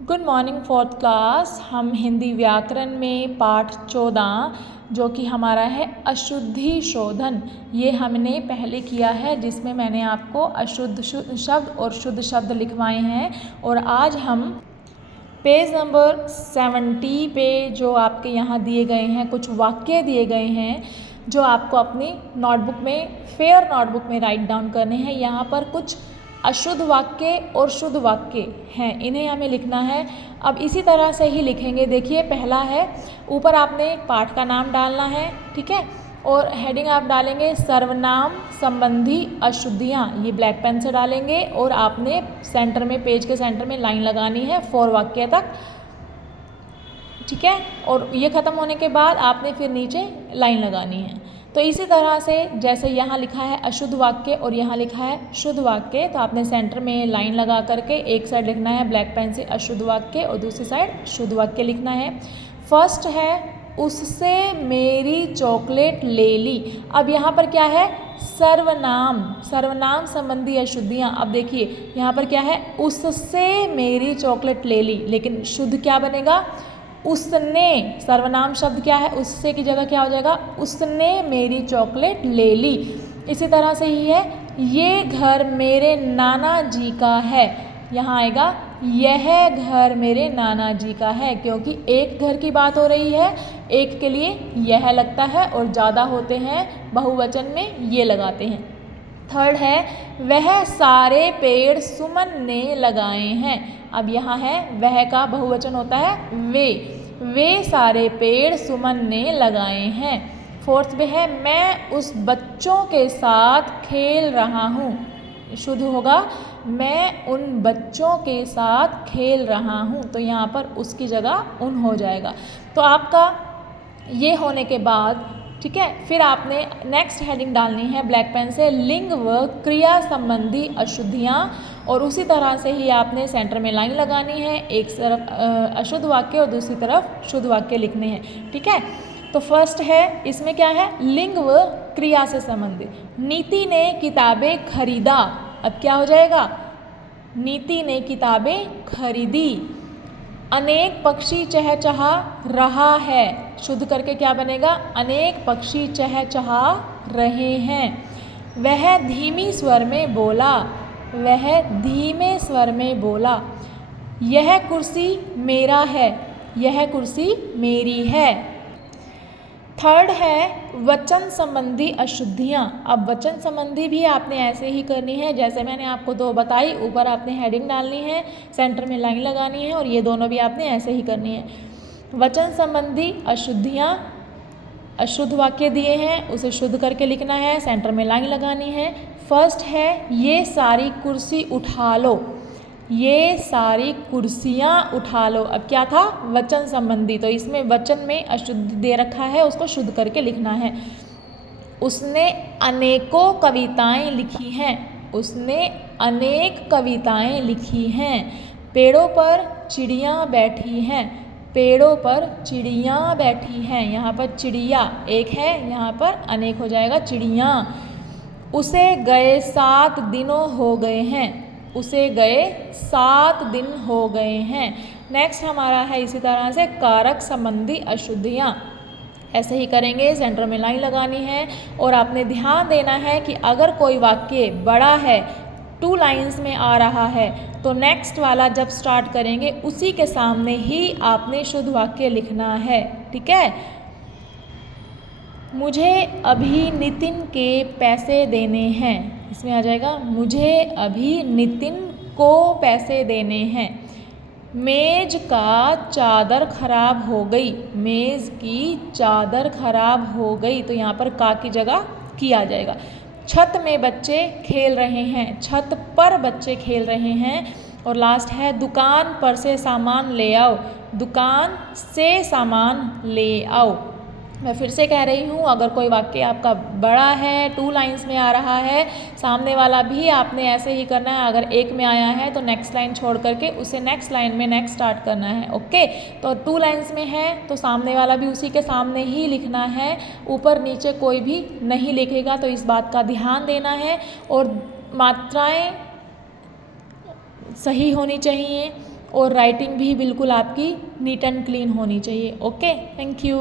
Good morning fourth class. हम हिंदी व्याकरण में पाठ 14 जो कि हमारा है अशुद्धि शोधन, ये हमने पहले किया है, जिसमें मैंने आपको अशुद्ध शब्द और शुद्ध शब्द लिखवाए हैं। और आज हम पेज नंबर 70 पे जो आपके यहाँ दिए गए हैं, कुछ वाक्य दिए गए हैं जो आपको अपनी नोटबुक में, फेयर नोटबुक में राइट डाउन करने हैं। यहाँ पर कुछ अशुद्ध वाक्य और शुद्ध वाक्य हैं, इन्हें हमें लिखना है। अब इसी तरह से ही लिखेंगे। देखिए, पहला है, ऊपर आपने पाठ का नाम डालना है, ठीक है, और हेडिंग आप डालेंगे सर्वनाम संबंधी अशुद्धियाँ, ये ब्लैक पेन से डालेंगे। और आपने सेंटर में, पेज के सेंटर में लाइन लगानी है 4 वाक्य तक, ठीक है। और ये ख़त्म होने के बाद आपने फिर नीचे लाइन लगानी है। तो इसी तरह से जैसे यहाँ लिखा है अशुद्ध वाक्य और यहाँ लिखा है शुद्ध वाक्य, तो आपने सेंटर में लाइन लगा करके एक साइड लिखना है ब्लैक पेन से अशुद्ध वाक्य और दूसरी साइड शुद्ध वाक्य लिखना है। फर्स्ट है, उससे मेरी चॉकलेट ले ली। अब यहाँ पर क्या है, सर्वनाम, सर्वनाम संबंधी अशुद्धियाँ। अब देखिए यहाँ पर क्या है, उससे मेरी चॉकलेट ले ली, लेकिन शुद्ध क्या बनेगा, उसने। सर्वनाम शब्द क्या है, उससे की जगह क्या हो जाएगा, उसने मेरी चॉकलेट ले ली। इसी तरह से ही है, ये घर मेरे नाना जी का है। यहाँ आएगा यह घर मेरे नाना जी का है, क्योंकि एक घर की बात हो रही है, एक के लिए यह लगता है और ज़्यादा होते हैं बहुवचन में ये लगाते हैं। थर्ड है, वह सारे पेड़ सुमन ने लगाए हैं। अब यहाँ है, वह का बहुवचन होता है वे सारे पेड़ सुमन ने लगाए हैं। फोर्थ में है, मैं उस बच्चों के साथ खेल रहा हूँ। शुद्ध होगा, मैं उन बच्चों के साथ खेल रहा हूँ, तो यहाँ पर उसकी जगह उन हो जाएगा। तो आपका ये होने के बाद, ठीक है, फिर आपने नेक्स्ट हेडिंग डालनी है ब्लैक पेन से लिंग व क्रिया संबंधी अशुद्धियाँ। और उसी तरह से ही आपने सेंटर में लाइन लगानी है, एक तरफ अशुद्ध वाक्य और दूसरी तरफ शुद्ध वाक्य लिखने हैं, ठीक है। तो फर्स्ट है, इसमें क्या है, लिंग व क्रिया से संबंधित। नीति ने किताबें खरीदा। अब क्या हो जाएगा, नीति ने किताबें खरीदी। अनेक पक्षी चहचहा रहा है। शुद्ध करके क्या बनेगा, अनेक पक्षी चहचहा रहे हैं। वह धीमी स्वर में बोला, वह धीमे स्वर में बोला। यह कुर्सी मेरा है, यह कुर्सी मेरी है। थर्ड है, वचन संबंधी अशुद्धियाँ। अब वचन संबंधी भी आपने ऐसे ही करनी है जैसे मैंने आपको 2 बताई। ऊपर आपने हेडिंग डालनी है, सेंटर में लाइन लगानी है, और ये दोनों भी आपने ऐसे ही करनी है। वचन संबंधी अशुद्धियाँ, अशुद्ध वाक्य दिए हैं, उसे शुद्ध करके लिखना है, सेंटर में लाइन लगानी है। फर्स्ट है, ये सारी कुर्सी उठा लो, ये सारी कुर्सियाँ उठा लो। अब क्या था, वचन संबंधी, तो इसमें वचन में अशुद्ध दे रखा है, उसको शुद्ध करके लिखना है। उसने अनेकों कविताएं लिखी हैं, उसने अनेक कविताएं लिखी हैं। पेड़ों पर चिड़ियाँ बैठी हैं, पेड़ों पर चिड़ियाँ बैठी हैं। यहाँ पर चिड़िया एक है, यहाँ पर अनेक हो जाएगा चिड़ियाँ। उसे गए 7 दिनों हो गए हैं, उसे गए 7 दिन हो गए हैं। नेक्स्ट हमारा है इसी तरह से कारक संबंधी अशुद्धियाँ। ऐसे ही करेंगे, सेंटर में लाइन लगानी है, और आपने ध्यान देना है कि अगर कोई वाक्य बड़ा है, 2 लाइन्स में आ रहा है, तो नेक्स्ट वाला जब स्टार्ट करेंगे उसी के सामने ही आपने शुद्ध वाक्य लिखना है, ठीक है। मुझे अभी नितिन के पैसे देने हैं, इसमें आ जाएगा मुझे अभी नितिन को पैसे देने हैं। मेज़ का चादर खराब हो गई, मेज़ की चादर खराब हो गई, तो यहाँ पर का की जगह की आ जाएगा। छत में बच्चे खेल रहे हैं, छत पर बच्चे खेल रहे हैं। और लास्ट है, दुकान पर से सामान ले आओ, दुकान से सामान ले आओ। मैं फिर से कह रही हूँ, अगर कोई वाक्य आपका बड़ा है, 2 लाइन्स में आ रहा है, सामने वाला भी आपने ऐसे ही करना है। अगर एक में आया है तो नेक्स्ट लाइन छोड़ करके उसे नेक्स्ट लाइन में नेक्स्ट स्टार्ट करना है, ओके। तो 2 लाइन्स में है तो सामने वाला भी उसी के सामने ही लिखना है, ऊपर नीचे कोई भी नहीं लिखेगा, तो इस बात का ध्यान देना है। और मात्राएँ सही होनी चाहिए, और राइटिंग भी बिल्कुल आपकी नीट एंड क्लीन होनी चाहिए। Okay, thank you.